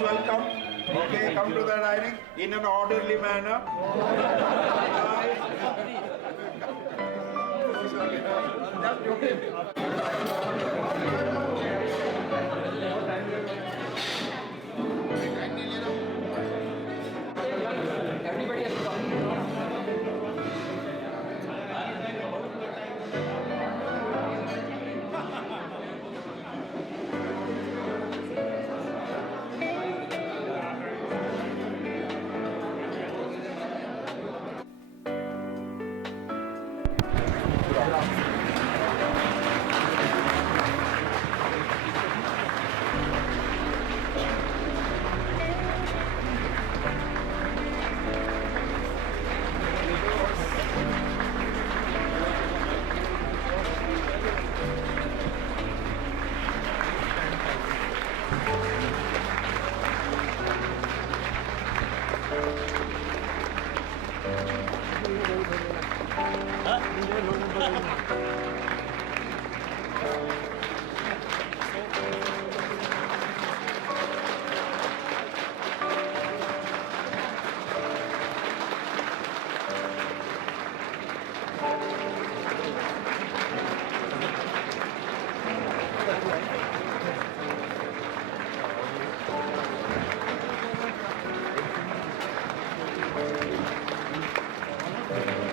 most welcome. Okay, come to the dining in an orderly manner.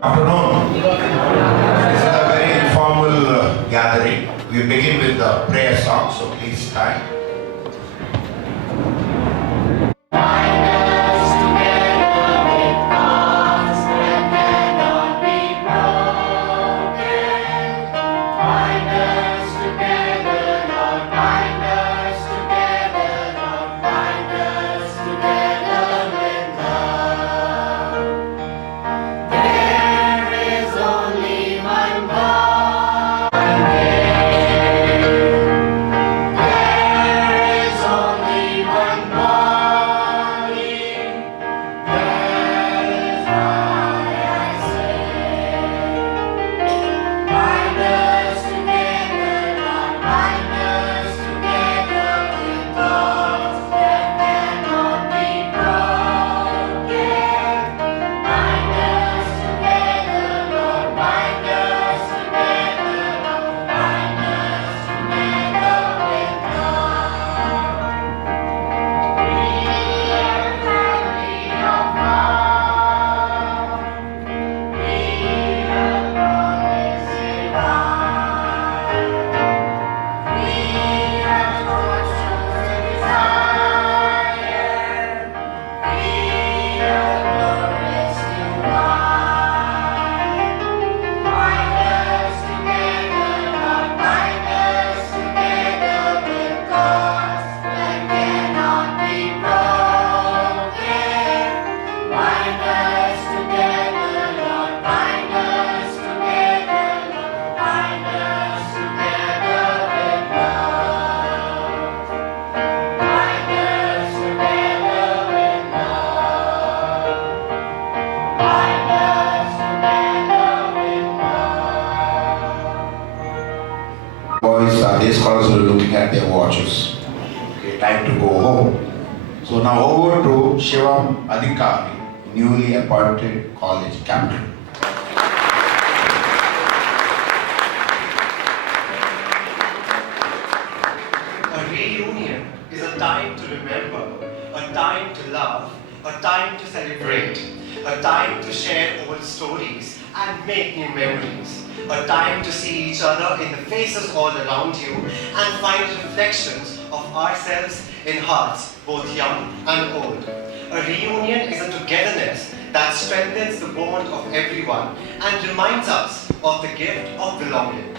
Afternoon. This is a very informal gathering. We begin with the prayer song, so please stand. Day scholars were looking at their watches. Okay, time to go home. So now over to Shivam Adhikari, newly appointed college captain. A reunion is a time to remember, a time to love, a time to celebrate, a time to share old stories and make new memories, a time to see each other in the faces all around you and find reflections of ourselves in hearts, both young and old. A reunion is a togetherness that strengthens the bond of everyone and reminds us of the gift of belonging.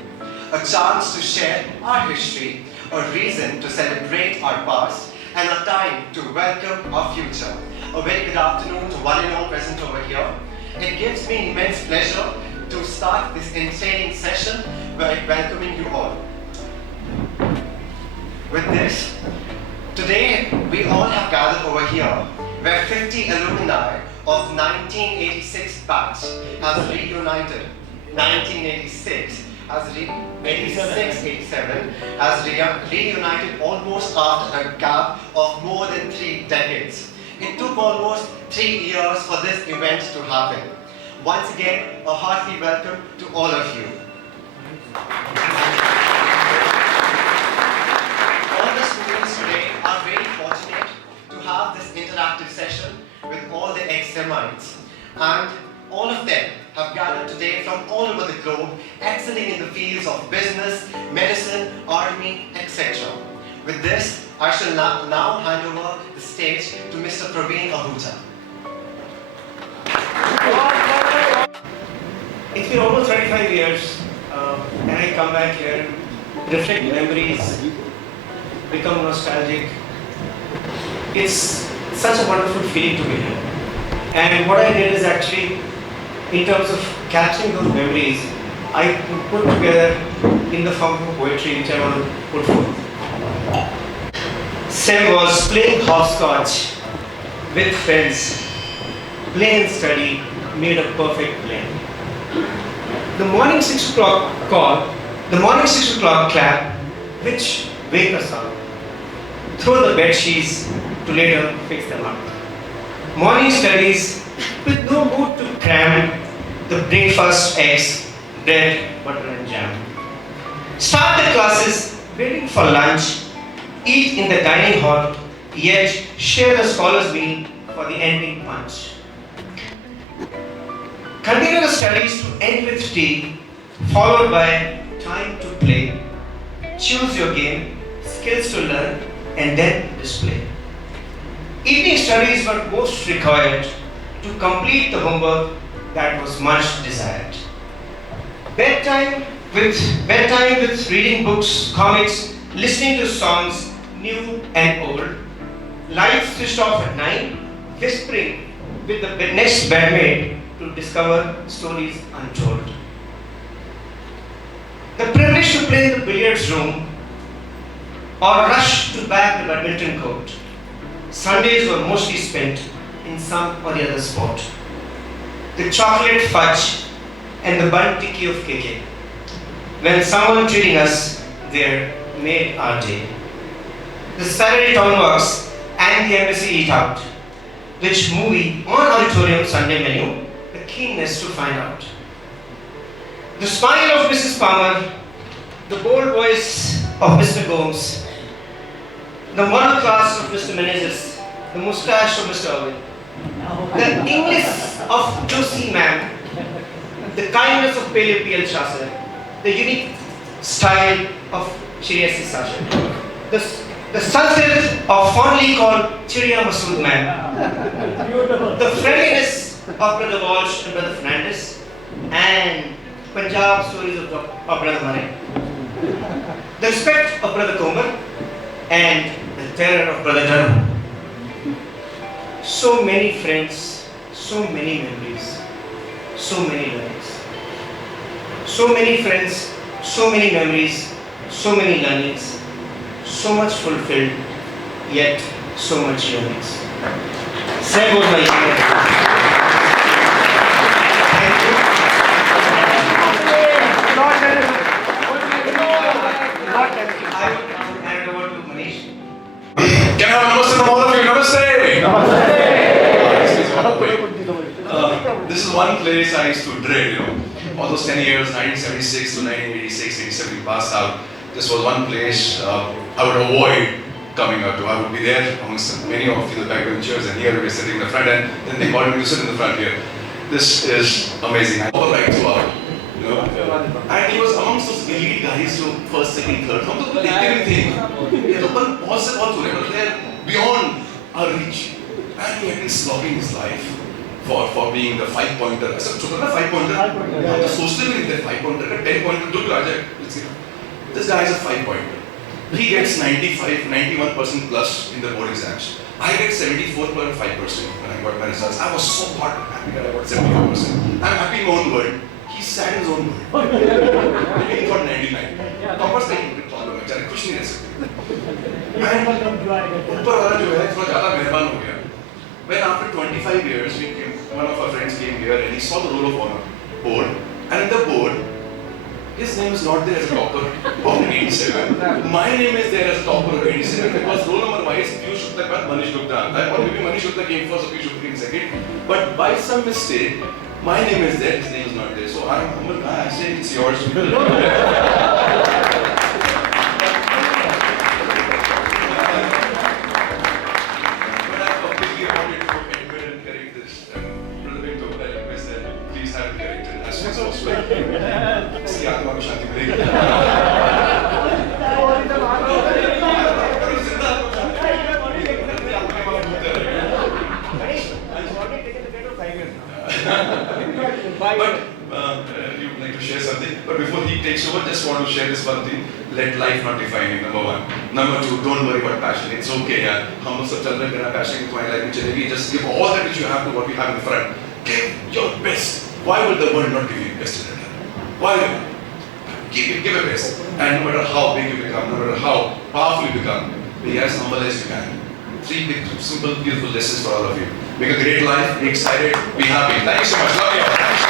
A chance to share our history, a reason to celebrate our past, and a time to welcome our future. A very good afternoon to one and all present over here. It gives me immense pleasure to start this entertaining session by welcoming you all. With this, today we all have gathered over here where 50 alumni of 1986 batch has reunited. 1986 has 87 has reunited almost after a gap of more than 3 decades. It took almost 3 years for this event to happen. Once again, a hearty welcome to all of you. All the students today are very fortunate to have this interactive session with all the ex-Semites, and all of them have gathered today from all over the globe, excelling in the fields of business, medicine, army, etc. With this, I shall now hand over the stage to Mr. Praveen Ahuja. It's been almost 35 years, and I come back here, reflect memories, become nostalgic. It's such a wonderful feeling to be here. And what I did is actually, in terms of capturing those memories, I put together in the form of poetry which I want to put forth. Sam was playing hopscotch with friends. Play and study made a perfect plan. The morning 6 o'clock call, the morning 6 o'clock clap, which wake us up. Throw the bed sheets to later fix them up. Morning studies with no mood to cram the breakfast, eggs, bread, butter and jam. Start the classes, waiting for lunch, eat in the dining hall, yet share the scholars' meal for the ending punch. Continue the studies to end with tea, followed by time to play. Choose your game, skills to learn, and then display. Evening studies were most required to complete the homework that was much desired. Bedtime with reading books, comics, listening to songs, new and old. Lights switched off at 9, whispering with the next bedmate to discover stories untold. The privilege to play in the billiards room or rush to bag the badminton court. Sundays were mostly spent in some or the other sport. The chocolate fudge and the bun tikki of KK. When someone treating us there made our day. The Saturday town walks and the embassy eat out. Which movie on auditorium Sunday menu, the keenness to find out. The smile of Mrs. Palmer, the bold voice of Mr. Gomes, the model class of Mr. Menezes, the moustache of Mr. Owen, the English of Josie Ma'am, the kindness of Pele P.L. Chaucer, the unique style of Shriasi Sasha, the sunset of fondly called Chiria Masood Ma'am, the friendliness of Brother Walsh and Brother Fernandez, and Punjab stories of Brother Mane, the respect of Brother Komar, and the terror of Brother Dharma. So many friends, so many memories, so many learnings. So many friends, so many memories, so many learnings, so much fulfilled, yet so much yearnings. Sam was my hero. Thank you. I will now hand over to Manish. Can I have a namaste from all of you? Namaste! This is one place I used to dread, all those 10 years, 1976 to 1986, 87, we passed out. This was one place I would avoid coming out to. I would be there amongst many of the backbenchers, and here we were sitting in the front, and then they called me to sit in the front here. This is amazing. I was right throughout, And he was amongst those elite guys who first, second, third. हम तो देखते नहीं थे. ये तो बहुत से बहुत हुए, but they're beyond our reach. And he had been slogging his life for being the 5-pointer. ऐसा छोटा ना 5-pointer. हम तो सोचते भी नहीं थे 5-pointer का 10-pointer जो आ जाए. This guy is a 5-pointer. He gets 95, 91% plus in the board exams. I get 74.5% when I got my results. I was so happy that I got 74%. I'm happy in my own word. He sat in his own word. Maybe he got 99. Toppers का ही problem है, चाहे कुछ नहीं रह सकते. ऊपर वाला जो है थोड़ा ज़्यादा मेहरबान हो गया. When after 25 years, one of our friends came here and he saw the roll of honor board, and in the board, his name is not there as a topper of 87. My name is there as topper of 87 because roll number wise, Piyush Gupta got Manish Gupta. Or maybe Manish Gupta came first, or Piyush Gupta came second. But by some mistake, my name is there, his name is not there. So I'm humble guy, I say it's yours. इसकी आत्मा को शांति मिलेगी। You'd like to share something, but before he takes over, just want to share this one thing. Let life not define you. Number one. Number two, don't worry about passion. It's okay, यार. हम लोग सब चल रहे हैं, मेरा passion की तुम्हारी life में चलेगी. Just give all that which you have to what we have in front. Give your best. Why would the world not give you best in it? Why? Give your best. And no matter how big you become, no matter how powerful you become, be as humble as you can. 3 big, simple, beautiful lessons for all of you. Make a great life, be excited, be happy. Thank you so much. Love you all. Thanks.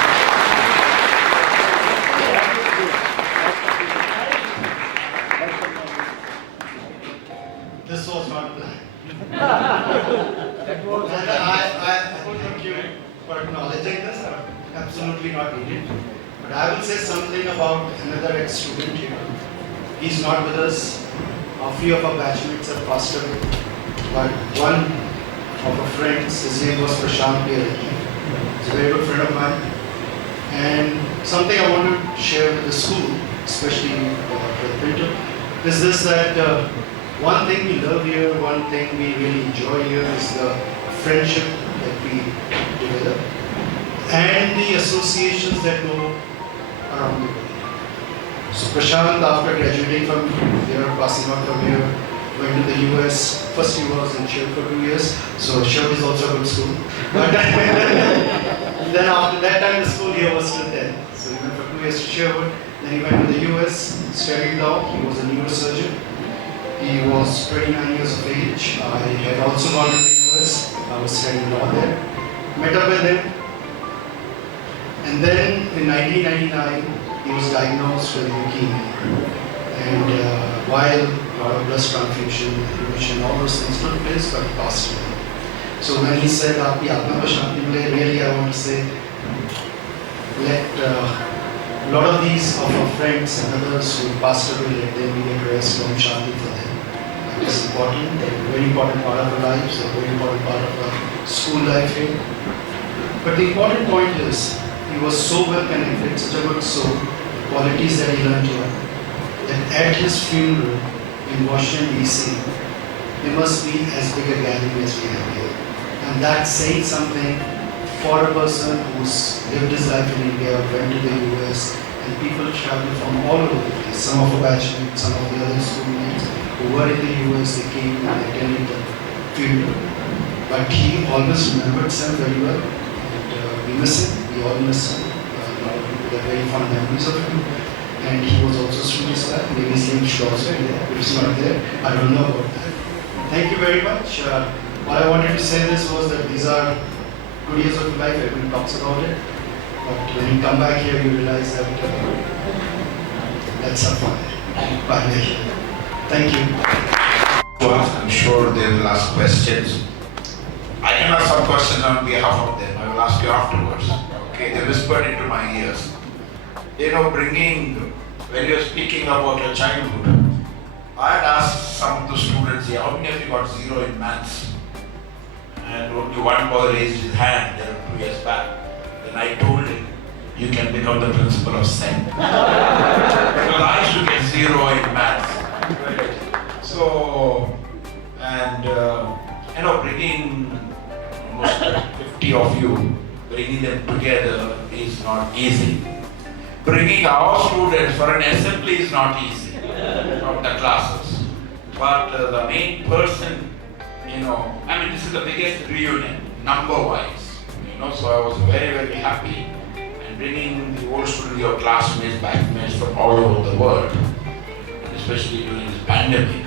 This was not planned. I thank you for acknowledging this. Absolutely not needed. But I will say something about another ex-student here. He's not with us. A few of our batchmates have passed away. But one of our friends, his name was Prashant Pieraki. He's a very good friend of mine. And something I want to share with the school, especially for the printer, is this that one thing we love here, one thing we really enjoy here is the friendship that we develop and the associations that go around the world. So Prashant, after graduating from here, passing out from here, went to the US. First he was in Sherwood for 2 years, so Sherwood is also a good school. But then after that time, the school here was still there. So he went for 2 years to Sherwood. Then he went to the US, studied law. He was a neurosurgeon. He was 29 years of age. I had also gone to the US. I was studying law there. Met up with him. And then in 1999, he was diagnosed with leukemia. And while a lot of blood transfusion, and all those things took place, but he passed away. So when he said, "Aapki aatma ko shanti mile," really I want to say, let a lot of these of our friends and others who passed away, let them be at rest, Om Shanti for them. It's important, they're a very important part of our lives, a very important part of our school life here. But the important point is, he was so well connected, such a good soul, qualities that he learned here, that at his funeral in Washington DC, there must be as big a gathering as we have here. And that's saying something for a person who's lived his life in India, went to the US, and people travel from all over the place. Some of our batchmates, some of the other schoolmates who were in the US, they came and attended the funeral. But he always remembered Sam very well, and we miss him, we all miss him. A lot of people have very fond memories of him. And he was also student's guy, maybe his name should also be there. If it's not there, I don't know about that. Thank you very much. All I wanted to say this was that these are good years of life, everyone talks about it. But when you come back here, you realize that that's a fun. Thank you. I'm sure they will ask questions. I can ask some questions on behalf of them. I will ask you afterwards. Okay, they whispered into my ears. You know, when you're speaking about your childhood, I had asked some of the students here, how many of you got 0 in maths? And only one boy raised his hand there 2 years back. Then I told him, you can become the principal of SEN. Because I used to get 0 in maths. So, and you know, bringing almost 50 of you, bringing them together is not easy. Bringing our students for an assembly is not easy from the classes. But the main person, you know, I mean, this is the biggest reunion, number-wise. You know, so I was very, very happy. And bringing the old students, your classmates, batchmates from all over the world, and especially during this pandemic,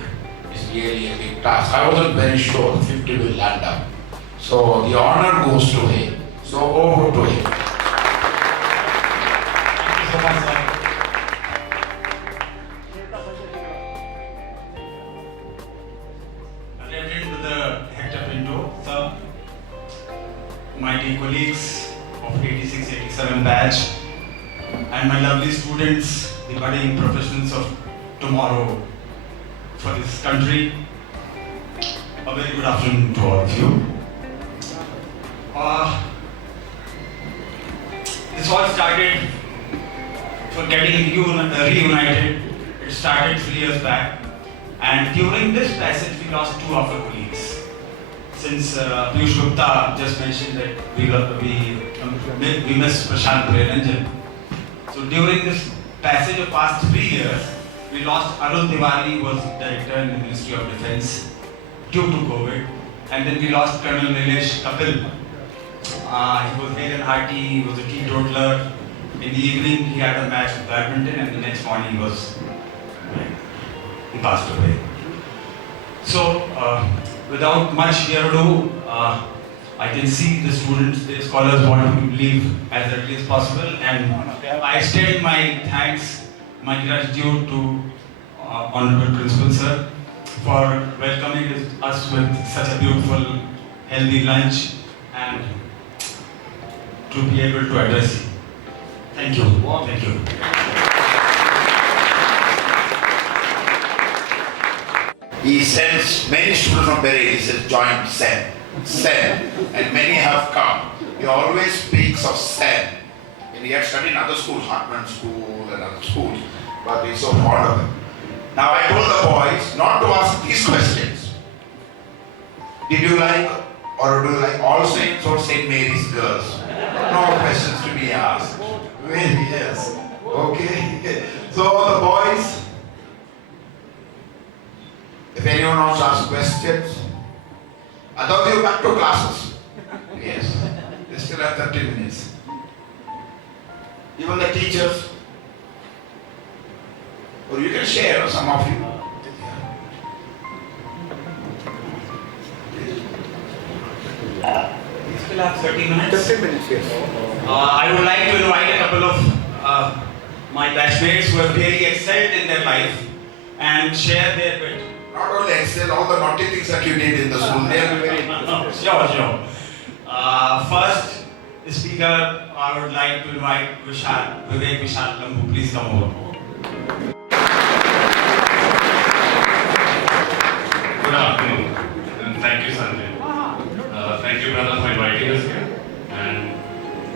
is really a big task. I wasn't very sure 50 will land up. So the honor goes to him. So over to him. my dear colleagues of 86-87 batch, and my lovely students, the budding professionals of tomorrow for this country. A very good afternoon to all of you. This all started for getting reunited. It started 3 years back, and during this passage we lost 2 of our colleagues. Since Piyush Gupta just mentioned that we missed Prashant Preranjan. So during this passage of past 3 years, we lost Arun Tiwari, who was director in the Ministry of Defence due to COVID, and then we lost Colonel Nilesh Kapil. He was hale and hearty, he was a teetotaler. In the evening, he had a match of badminton, and the next morning he passed away. So, without much ado, I can see the students, the scholars want to leave as early as possible, and I extend my thanks, my gratitude to Honorable Principal Sir for welcoming us with such a beautiful, healthy lunch and to be able to address you. Thank you. Thank you. He sends many students from Berry, he says join SEN. SEN. And many have come. He always speaks of SEN. And he had studied in other schools, Hartman School and other schools, but he's so fond of them. Now I told the boys not to ask these questions. Did you like or do you like All Saints or St. Mary's girls? No questions to be asked. Really, yes. Okay. So the boys, if anyone wants to ask questions, I thought you back to classes. Yes. They still have 30 minutes. Even the teachers, or you can share, some of you. We still have 30 minutes. 30 minutes, yes. I would like to invite a couple of my batchmates who have really excelled in their life and share their bit. Not only excel, all the naughty things that you did in the school, they are very Sure. First speaker, I would like to invite Vivek Vishal Lambu. Please come over. Good afternoon, and thank you, Sanjay. Thank you, brother, for inviting us here. And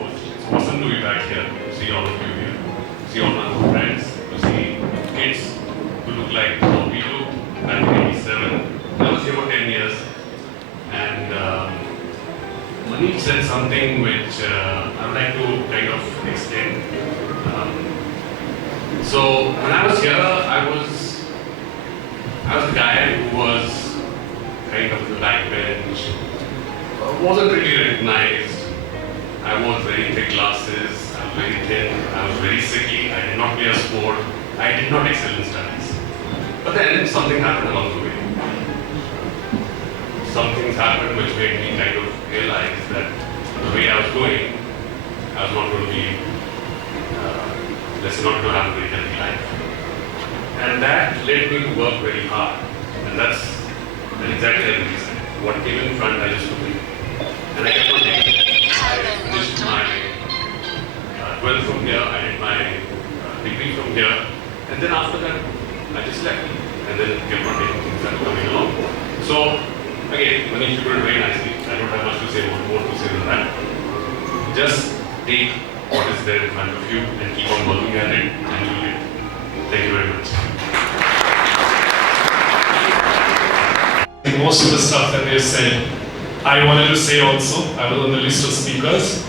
it's awesome to be back here, to see all of you here, to see all my friends, to see kids who look like how we looked back in 87. I was here for 10 years, and Manish said something which I would like to kind of extend. So when I was here, I was the guy who was kind of the backbench, wasn't really recognized. I wore very thick glasses, I was very thin, I was very sickly, I did not play a sport, I did not excel in studies. But then something happened along the way. Some things happened which made me kind of realize that the way I was going, I was not going to be, not going to have a very healthy life. And that led me to work very hard. And that's exactly the reason. What came in front, I just took it. And I kept on taking it. I finished my 12th from here, I did my degree from here. And then after that, I just left. And then kept on taking things that were coming along. So, again, Manish, you put it very nicely. I don't have much to say, more to say than that. Just take what is there in front of you and keep on working at it, and you'll get it. Thank you very much. Most of the stuff that they've said, I wanted to say also. I was on the list of speakers,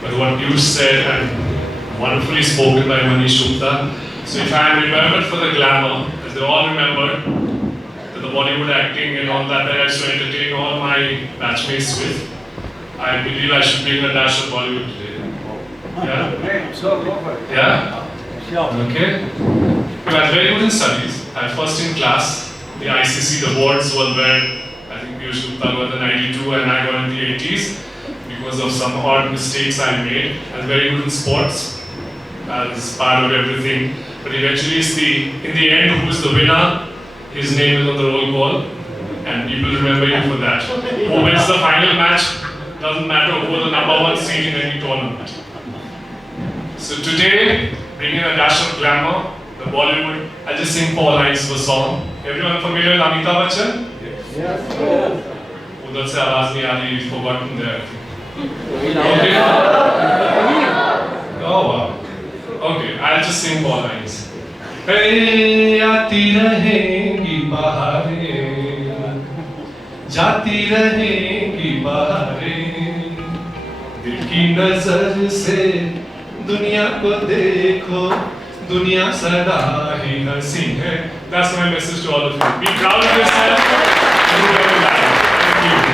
but what you said and wonderfully spoken by Manish Gupta. So if I am remembered for the glamour, as they all remembered, the Bollywood acting and all that I used to entertain all my batchmates with, I believe I should be in the dash of Bollywood today. Yeah? Yeah? Okay. I was very good in studies. I was first in class. The ICC, the boards were where I think Piyush Gupta got the 92 and I got in the 80s because of some odd mistakes I made. I was very good in sports as part of everything. But eventually, in the end, who is the winner? His name is on the roll call, and people remember you for that. Who wins the final match? Doesn't matter who was the #1 seed in any tournament. So today, bringing a dash of glamour, the Bollywood, I'll just sing 4 lines of a song. Everyone familiar with Amitabh Bachchan? Yes. Udar se awaaz nahi aa rahi, he's forgotten there. Okay. Oh wow. Okay, I'll just sing 4 lines. Hey, आती रहेंगी बहारें, जाती रहेंगी बहारें, दिल की नजर से दुनिया को देखो, दुनिया सदा ही हंसी है. That's my message to all of you. Be proud of yourself and do your life. Thank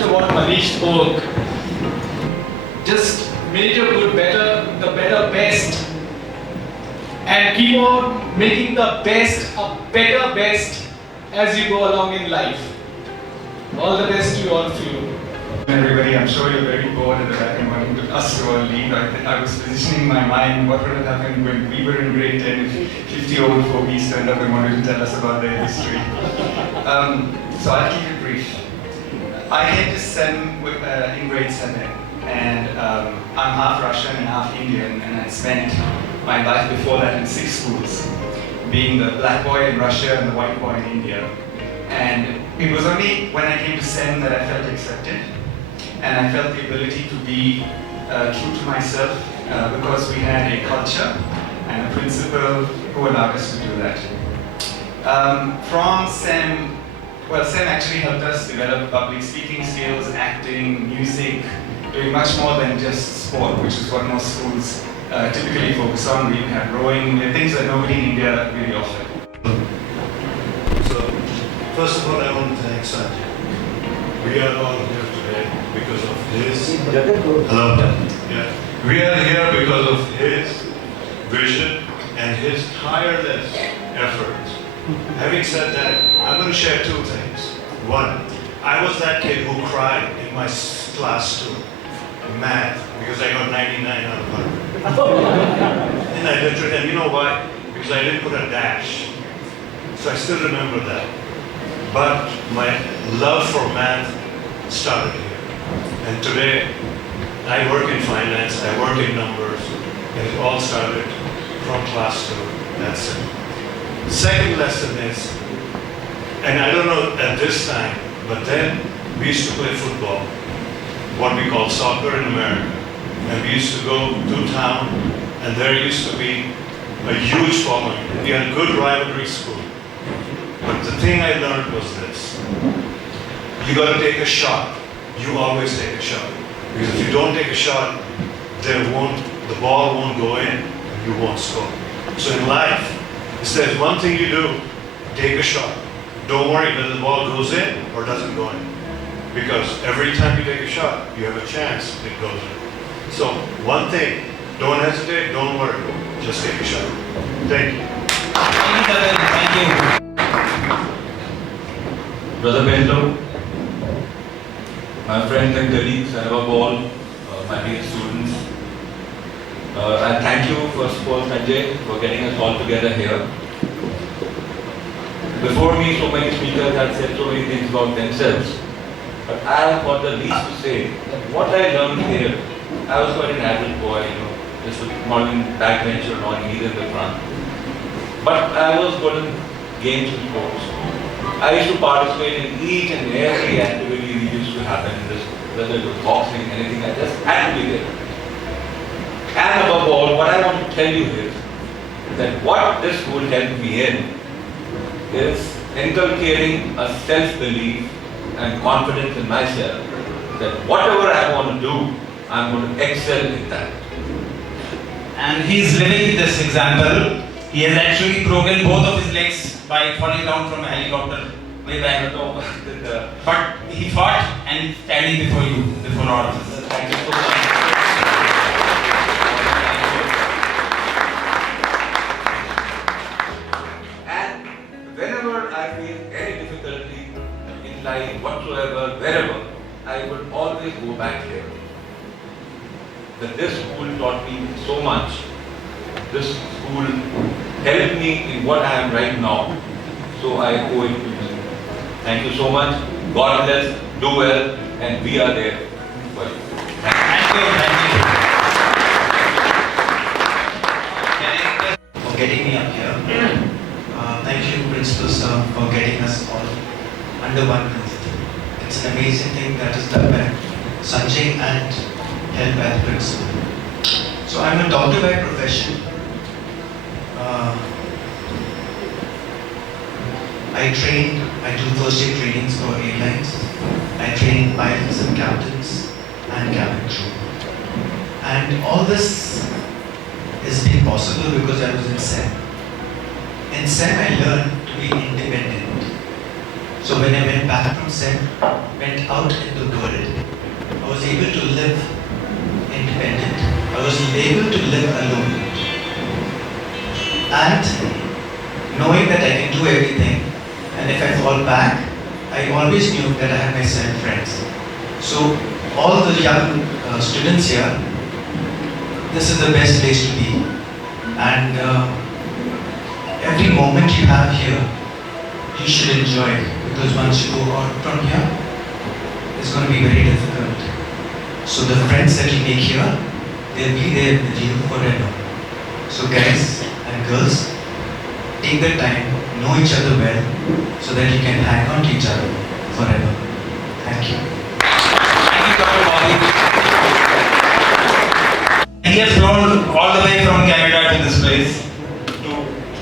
you. What Manish spoke, just make your good better, the better best, and keep on making the best a better best as you go along in life. All the best to you all of you. Everybody, I'm sure you're very bored at the back and wanting us to all leave. I was positioning my mind what would have happened when we were in grade 10 if 50 old fogies turned up and wanted to tell us about their history. So I'll keep it brief. I came to SEM in grade 7, and I'm half Russian and half Indian, and I spent my life before that in 6 schools, being the black boy in Russia and the white boy in India. And it was only when I came to SEM that I felt accepted, and I felt the ability to be true to myself because we had a culture and a principal who allowed us to do that. From SEM, well, SEM actually helped us develop public speaking skills, acting, music, doing much more than just sport, which is what most schools typically focus on. We have rowing, we have things that nobody in India really offer. So, first of all, I want to thank Sanjay. We are all here today because of his. Hello. Yeah. We are here because of his vision and his tireless efforts. Having said that, I'm going to share 2 things. One, I was that kid who cried in my class 2, math, because I got 99 out of 100. And I literally, and you know why? Because I didn't put a dash. So I still remember that. But my love for math started here. And today, I work in finance, I work in numbers, and it all started from class 2. That's it. Second lesson is, and I don't know at this time, but then we used to play football, what we call soccer in America. And we used to go to town, and there used to be a huge following. We had a good rivalry school. But the thing I learned was this. You got to take a shot. You always take a shot. Because if you don't take a shot, the ball won't go in, and you won't score. So in life, if there's one thing you do, take a shot. Don't worry whether the ball goes in or doesn't go in. Because every time you take a shot, you have a chance it goes in. So one thing, don't hesitate, don't worry, just take a shot. Thank you. Thank you. Brother Bento, my friends and colleagues, and above all, my dear students, I thank you first of all, Sanjay, for getting us all together here. Before me, so many speakers had said so many things about themselves, but I have got the least to say that what I learned here, I was quite an average boy, just not in backbencher, not either in the front. But I was good in games and sports. I used to participate in each and every activity that used to happen in this, whether it was boxing, anything, I just had to be there. And above all, what I want to tell you is that what this school helped me in is inculcating a self-belief and confidence in myself that whatever I want to do, I'm going to excel in that. And he's living this example. He has actually broken both of his legs by falling down from a helicopter way back at all. But he fought and is standing before you, before all of us. Thank you so much. And whenever I feel any difficulty in life whatsoever, wherever, I would always go back here. That this school taught me so much. This school helped me in what I am right now. So I owe it to you. Thank you so much. God bless, do well, and we are there for you. Thank you. For getting me up here. Thank you, Principal Sir, for getting us all under one roof. It's an amazing thing that is done by Sanjay and held by the Principal. So I'm a doctor by profession. I do first aid trainings for airlines. I train pilots and captains and cabin crew. And all this has been possible because I was in SEM. In SEM, I learned to be independent. So when I went back from SEM, went out in the world, I was able to live independent. I was able to live alone. And knowing that I can do everything, and if I fall back, I always knew that I had my SEM friends. So all the young students here, this is the best place to be. And every moment you have here, you should enjoy it, because once you go out from here, it's going to be very difficult. So the friends that you make here, they'll be there with you forever. So guys and girls, take the time, know each other well, so that you can hang on to each other forever. Thank you. Thank you, Dr. Bobby. He has flown all the way from Canada to this place to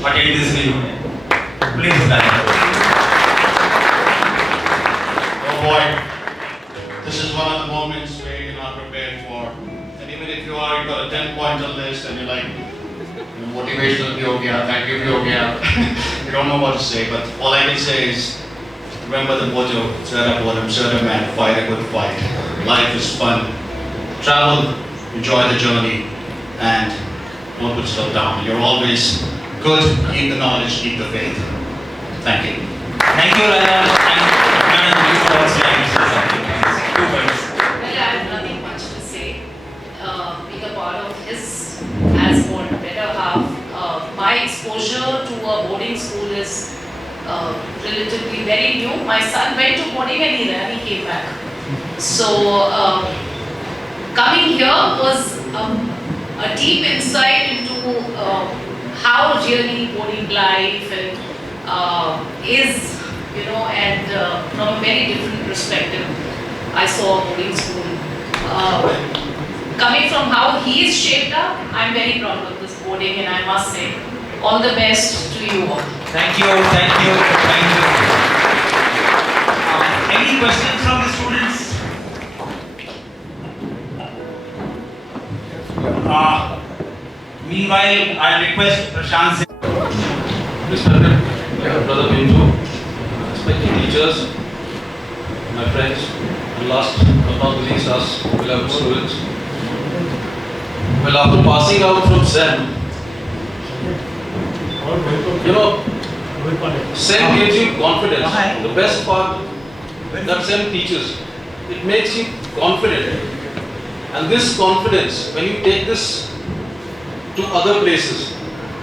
attend this reunion. Please stand. Oh boy, this is one of the moments where you're not prepared for. And even if you are, you've got a 10-pointer list and you're like, motivational yoga, thank you yoga. You don't know what to say, but all I can say is, remember the motto, Sera Bodham, Sera Man, fight a good fight. Life is fun. Travel, enjoy the journey, and don't put yourself down. You're always good, keep the knowledge, keep the faith. Thank you. Thank you, Rana. And you should also like to say something. Two words. Well, I have nothing much to say. Being a part of his as born better half, my exposure to a boarding school is relatively very new. My son went to boarding and he ran, he came back. So coming here was a deep insight into how really boarding life and is, you know, and from a very different perspective, I saw a boarding school. Coming from how he is shaped up, I'm very proud of this boarding, and I must say, all the best to you all. Thank you, thank you, thank you. Any questions from the students? Meanwhile, I request Prashant Singh. Respected Brother Bindu, respected teachers, my friends, and last but not the least, us beloved students. Well, after passing out from SEM, you know, SEM gives you confidence. The best part that SEM teaches, it makes you confident. And this confidence, when you take this to other places,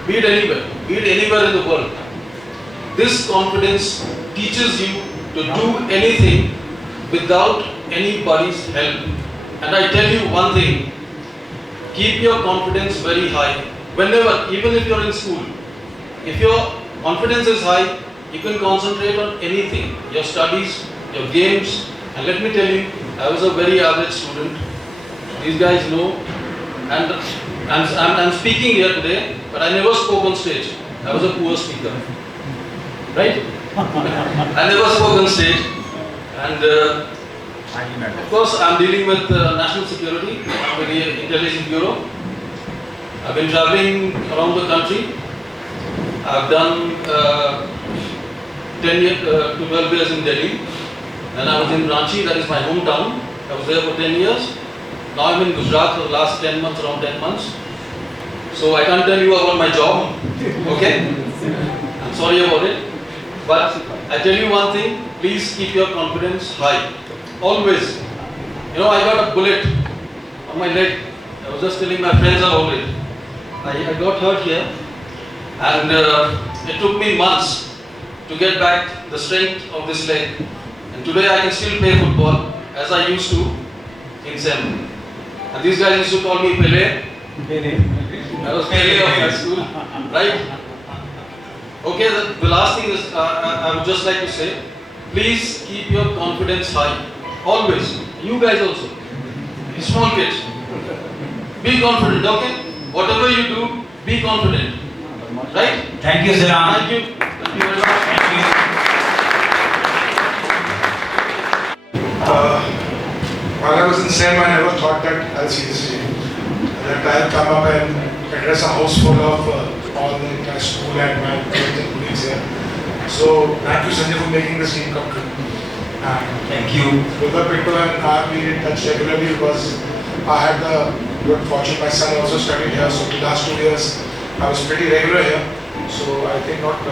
be it anywhere in the world, this confidence teaches you to do anything without anybody's help. And I tell you one thing, keep your confidence very high. Whenever, even if you're in school, if your confidence is high, you can concentrate on anything, your studies, your games. And let me tell you, I was a very average student. These guys know. And I'm speaking here today, but I never spoke on stage. I was a poor speaker. Right? I never spoke on stage. And of course, I'm dealing with national security, with the Intelligence Bureau. I've been traveling around the country. I've done 12 years in Delhi. Then I was in Ranchi, that is my hometown. I was there for 10 years. Now I'm in Gujarat for the last 10 months, around 10 months. So I can't tell you about my job, okay? I'm sorry about it. But I tell you one thing, please keep your confidence high. Always. You know, I got a bullet on my leg. I was just telling my friends about it. I got hurt here. And it took me months to get back the strength of this leg. And today I can still play football as I used to in SEM. And these guys used to call me Pele. I was Pele of my school, right? Okay, the last thing is I would just like to say, please keep your confidence high. Always. You guys also. Small kids. Be confident, okay? Whatever you do, be confident. Right? Thank you, Siram. Thank you. Thank you very much. Thank you. While I was in SEM, I never thought that I'll see this day. That I'll come up and address a house full of all the entire school and my friends and colleagues here. So, thank you, Sanjay, for making this dream come true. Thank you. Brother Pinto and I have been in touch regularly because I had the good fortune. My son also studied here, so the last 2 years I was pretty regular here. So, I think not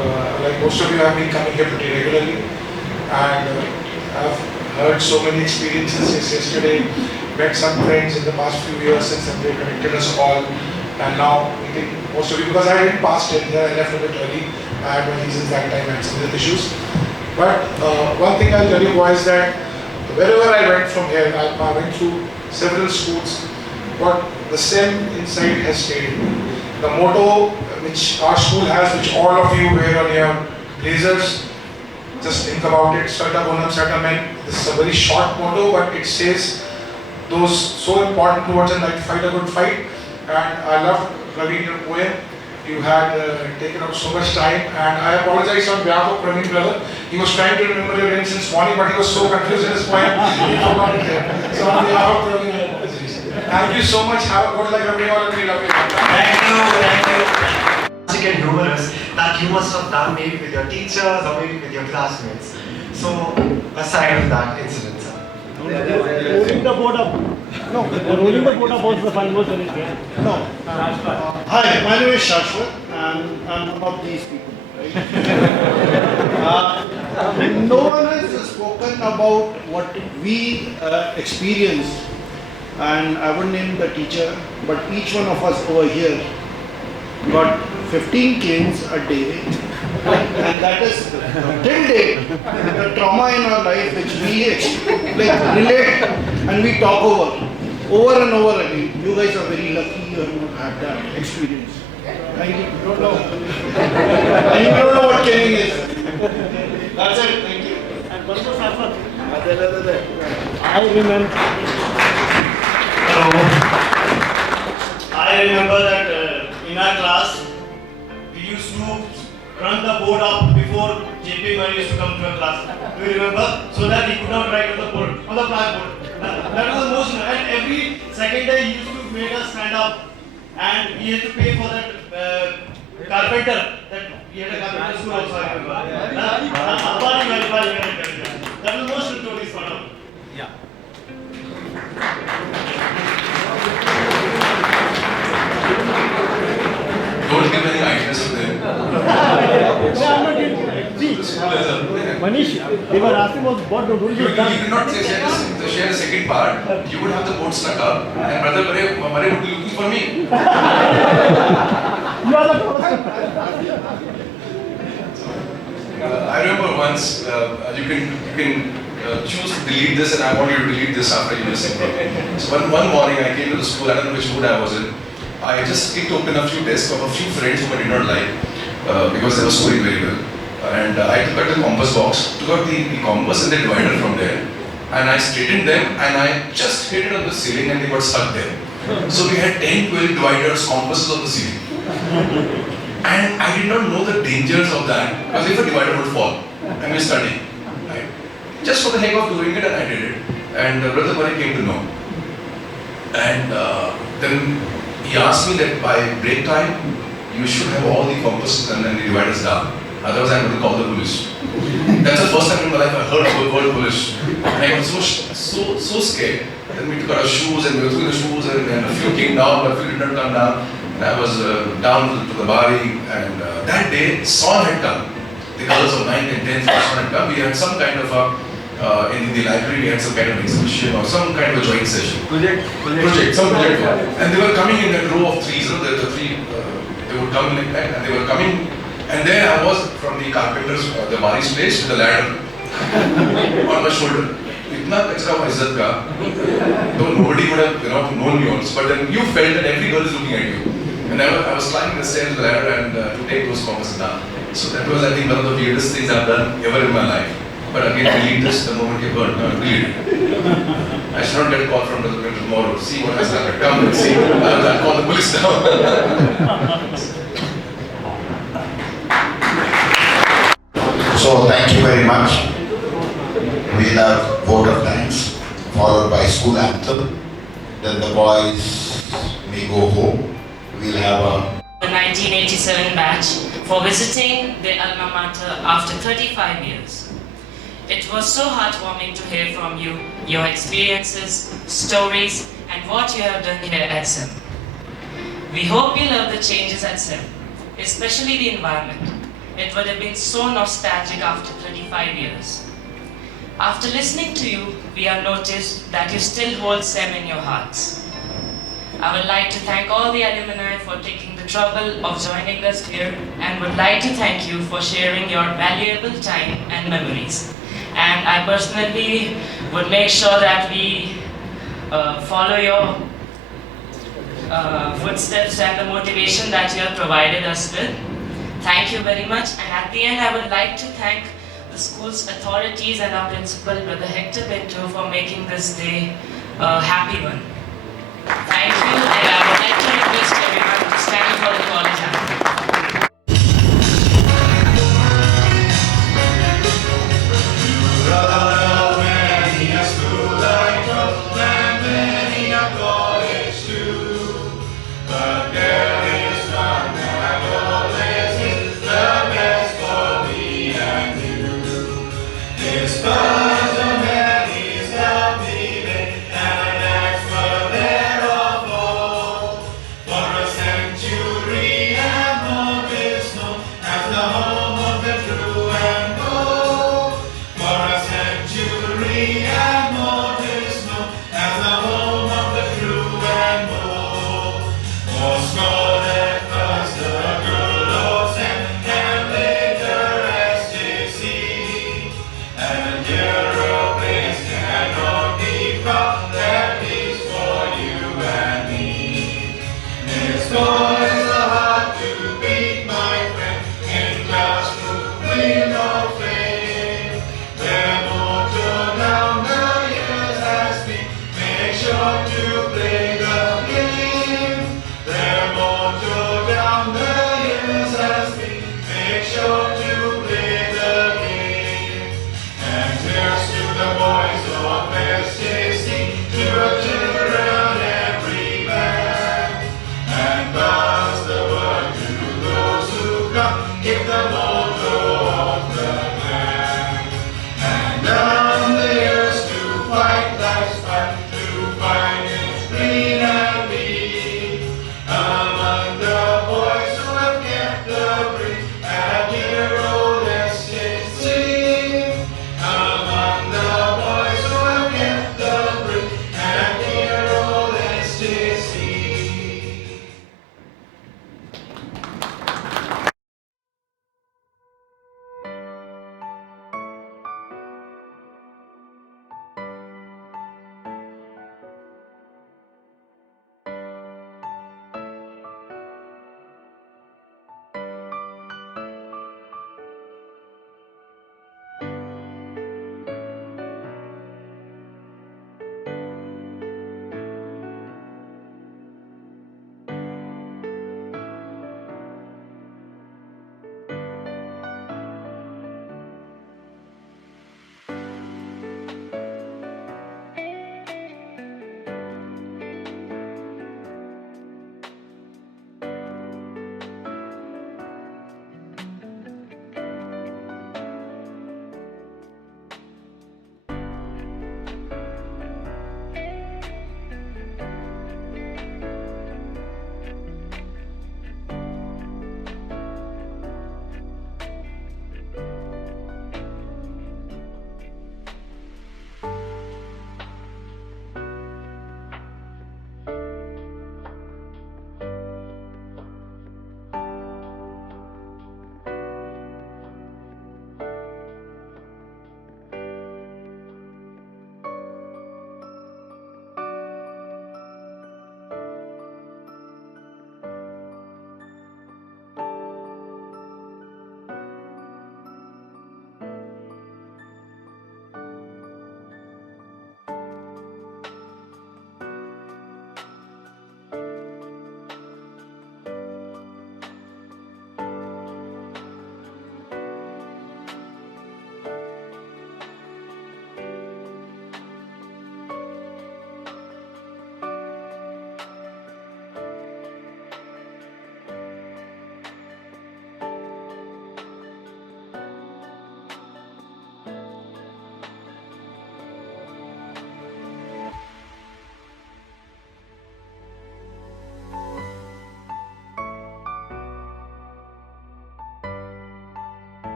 like most of you have been coming here pretty regularly. And I've heard so many experiences since yesterday, met some friends in the past few years since they connected us all, and now meeting most of you because I didn't pass 10 here, I left a bit early. I had my reasons that time, I had some health issues. But one thing I'll tell you boys that wherever I went from here, I went through several schools, but the SEM inside has stayed. The motto which our school has, which all of you wear on your blazers, just think about it, Sarta Bonam Sarta Men. This is a very short motto, but it says those so important towards a night, fight a good fight. And I loved Praveen, your poem. You had taken up so much time, and I apologize on behalf of Praveen brother. He was trying to remember your name since morning, but he was so confused in his poem, he forgot it there. So on behalf of Praveen, I apologize. Thank you so much. Have a good life, everyone, and we love you. Thank you. And humorous that you must have done maybe with your teachers or maybe with your classmates. So, aside of that incident, sir. Rolling the board up. No, rolling the board up was the fun was finished. No. Hi, my name is Shashwat and I'm one of these people. Right? No one has spoken about what we experienced, and I wouldn't name the teacher, but each one of us over here got 15 canes a day, and that is till date the trauma in our life which we relate and we talk over and over again. You guys are very lucky you have not had that experience. Thank you. You don't know. And you don't know what caning is. That's it. Thank you. And one more Shashwat. I remember. Hello. I remember that in our class, we used to run the board up before JP Murray used to come to our class. Do you remember? So that he could not write on the board, on the blackboard. That was the most, and every second day he used to make us stand up, and we had to pay for that carpenter. That we had a carpenter school also, I remember. That was the most notorious part of it. Yeah. Don't give any ideas to them. Manish, they were asking us what to do. You did not share the second part. You would have the boat stuck up, and brother Mare would be looking for me. You are the I remember once you can choose to delete this, and I want you to delete this after you listen. So one morning I came to the school. I don't know which mood I was in. I just kicked open a few desks of a few friends whom I did not like because they were scoring very well. And I took out the compass box, took out the compass and the divider from there, and I straightened them and I just hit it on the ceiling and they got stuck there. So we had 10, 12 dividers, compasses on the ceiling. And I did not know the dangers of that because if a divider would fall and we're studying, right? Just for the heck of doing it, and I did it. And Brother Murray came to know. And then he asked me that by break time, you should have all the compasses and the dividers down. Otherwise, I'm going to call the police. That's the first time in my life I heard the word police. And I was so scared. Then we took our shoes and we were through the shoes and a few came down, but a few did not come down. And I was down to the bari, and that day, Son had come. The girls of 9th and 10th Son had come. We had some kind of in the library, we had some kind of exhibition or some kind of a joint session. Some project. And they were coming in that row of threes, the three, they would come like that, and they were coming And then I was from the carpenter's, the Bari's place, with the ladder on my shoulder. Itna kachra wa izzat ka. Though nobody would have known me also, but then you felt that every girl is looking at you. And I was climbing the stairs with the ladder and to take those comments down. So that was, I think, one of the weirdest things I've done ever in my life. But again, delete this the moment you heard. No, delete it. I should not get a call from the president tomorrow. See what has happened. Come and see. I'll call the police now. So thank you very much. We'll have vote of thanks, followed by school anthem. Then the boys may go home. We'll have the 1987 batch for visiting the alma mater after 35 years. It was so heartwarming to hear from you, your experiences, stories, and what you have done here at SEM. We hope you love the changes at SEM, especially the environment. It would have been so nostalgic after 35 years. After listening to you, we have noticed that you still hold SEM in your hearts. I would like to thank all the alumni for taking the trouble of joining us here and would like to thank you for sharing your valuable time and memories. And I personally would make sure that we follow your footsteps and the motivation that you have provided us with. Thank you very much. And at the end, I would like to thank the school's authorities and our principal, Brother Hector Pinto, for making this day a happy one. Thank you, and I would like to request everyone to stand for the college anthem. the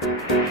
you.